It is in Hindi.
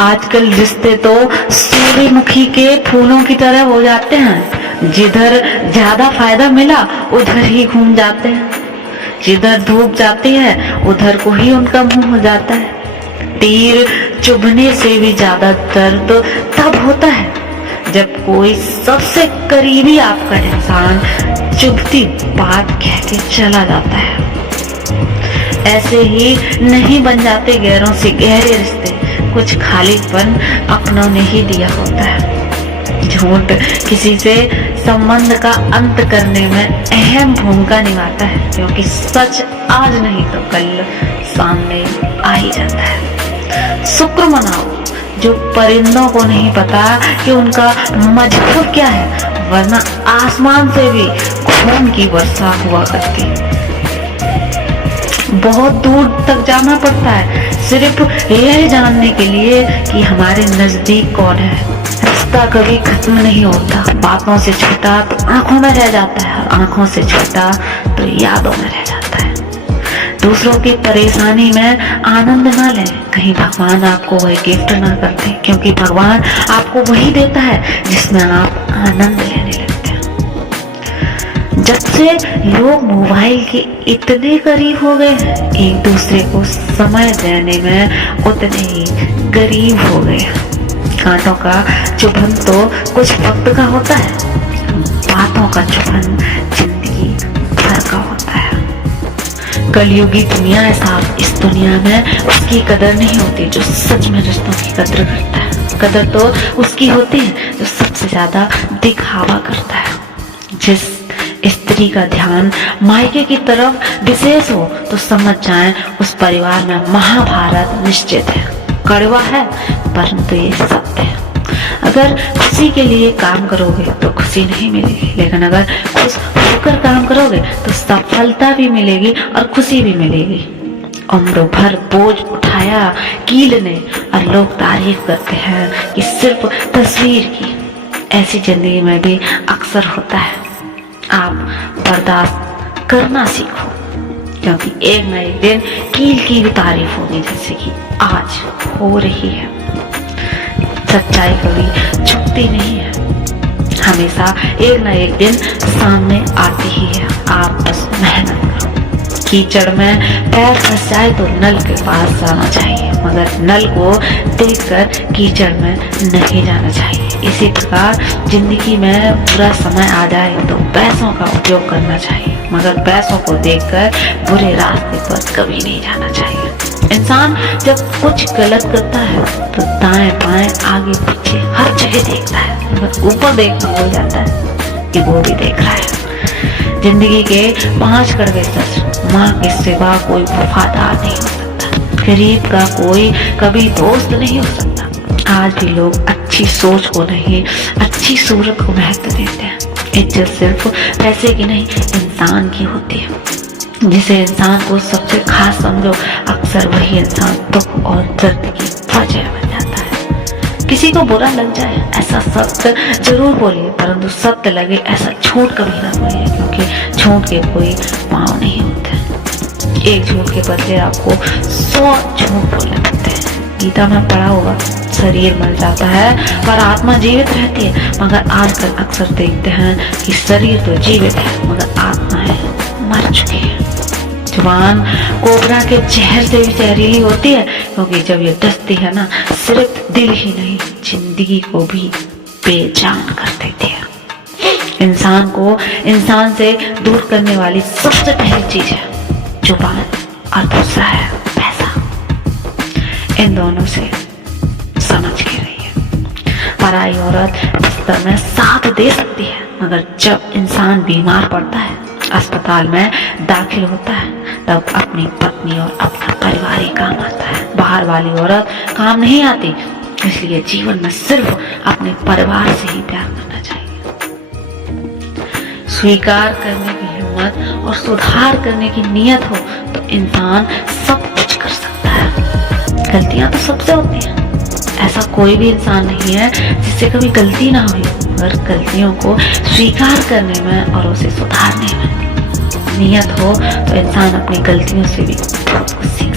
आजकल रिश्ते तो सूर्यमुखी के फूलों की तरह हो जाते हैं। जिधर ज्यादा फायदा मिला उधर ही घूम जाते हैं। जिधर धूप जाती है उधर को ही उनका मुंह हो जाता है। तीर चुभने से भी ज्यादा दर्द तब होता है जब कोई सबसे करीबी आपका इंसान चुभती बात कह के चला जाता है। ऐसे ही नहीं बन जाते गैरों से गहरे रिश्ते, कुछ खालीपन अपनों ने ही दिया होता है। झूठ किसी से संबंध का अंत करने में अहम भूमिका निभाता है, क्योंकि सच आज नहीं तो कल सामने आ ही जाता है। शुक्र मनाओ जो परिंदों को नहीं पता कि उनका मजहब क्या है, वरना आसमान से भी खून की वर्षा हुआ करती। बहुत दूर तक जाना पड़ता है सिर्फ यह जानने के लिए कि हमारे नजदीक कौन है। रिश्ता कभी खत्म नहीं होता। बातों से छोटा तो आंखों में रह जाता है, और आंखों से छोटा तो यादों में रह जाता है। दूसरों की परेशानी में आनंद ना लें, कहीं भगवान आपको वही गिफ्ट ना कर दे, क्योंकि भगवान आपको वही देता है जिसमें आप आनंद लेने लगते हैं। जब से लोग मोबाइल के इतने करीब हो गए हैं, एक दूसरे को समय देने में उतने ही गरीब हो गए हैं। कांटों का चुभन तो कुछ वक्त का होता है, बातों का चुभन जिंदगी भर का होता है। कलयुगी दुनिया है साहब, इस दुनिया में उसकी कदर नहीं होती जो सच में रिश्तों की कदर करता है। कदर तो उसकी होती है जो सबसे ज्यादा दिखावा करता है। जिस स्त्री का ध्यान मायके की तरफ विशेष हो तो समझ जाएं उस परिवार में महाभारत निश्चित है। कड़वा है परंतु ये सत्य है। अगर खुशी के लिए काम करोगे तो खुशी नहीं मिलेगी, लेकिन अगर खुश होकर काम करोगे तो सफलता भी मिलेगी और खुशी भी मिलेगी। उम्र भर बोझ उठाया कील ने और लोग तारीफ करते हैं कि सिर्फ तस्वीर की। ऐसी जिंदगी में भी अक्सर होता है। आप बर्दाश्त करना सीखो, क्योंकि एक न एक दिन कील की भी तारीफ होगी, जैसे कि आज हो रही है। सच्चाई कभी छुपती नहीं है, हमेशा एक न एक दिन सामने आती ही है। आप बस मेहनत करो। कीचड़ में पैर फंस जाए तो नल के पास जाना चाहिए, मगर नल को देखकर कीचड़ में नहीं जाना चाहिए। इसी प्रकार जिंदगी में बुरा समय आ जाए तो पैसों का उपयोग करना चाहिए, मगर पैसों को देखकर बुरे रास्ते पर कभी नहीं जाना चाहिए। इंसान जब कुछ गलत करता है तो दाएं बाएं आगे पीछे हर जगह देखता है, मगर ऊपर देखना भूल जाता है कि वो भी देख रहा है। जिंदगी के 5 कड़वे सच, माँ के सिवा कोई वफादार नहीं हो सकता, गरीब का कोई कभी दोस्त नहीं हो सकता। आज भी लोग अच्छी सोच को नहीं, अच्छी सूरत को महत्व देते हैं। इज्जत सिर्फ पैसे की नहीं, इंसान की होती है। जिसे इंसान को सबसे खास समझो, अक्सर वही इंसान दुख और दर्द की वजह बन जाता है। किसी को बुरा लग जाए ऐसा सत्य जरूर बोलिए, परंतु सत्य लगे ऐसा झूठ कभी ना बोलिए, क्योंकि झूठ के कोई पाँव नहीं होते। एक झूठ के बदले आपको 100 झूठ बोलने पड़ते हैं। गीता में पढ़ा होगा, शरीर मर जाता है पर आत्मा जीवित रहती है। मगर आजकल अक्सर देखते हैं कि शरीर तो जीवित है मगर आत्माएं मर चुकी है। जुबान कोबरा के जहर से भी जहरीली होती है, क्योंकि जब ये डसती है ना, सिर्फ दिल ही नहीं जिंदगी को भी बेजान कर देती है। इंसान को इंसान से दूर करने वाली सबसे पहली चीज है जुबान, और दूसरा है पैसा। इन दोनों से समझ के रहिए। पराई औरत बिस्तर में साथ दे सकती है, मगर जब इंसान बीमार पड़ता है, अस्पताल में दाखिल होता है, तब अपनी पत्नी और अपना परिवार ही काम आता है। बाहर वाली औरत काम नहीं आती, इसलिए जीवन में सिर्फ अपने परिवार से ही प्यार करना चाहिए। स्वीकार करने की हिम्मत और सुधार करने की नियत हो तो इंसान सब कुछ कर सकता है। गलतियां तो सबसे होती हैं, ऐसा कोई भी इंसान नहीं है जिससे कभी गलती ना हुई, मगर गलतियों को स्वीकार करने में और उसे सुधारने में नियत हो तो इंसान अपनी गलतियों से भी बहुत कुछ सीखता है।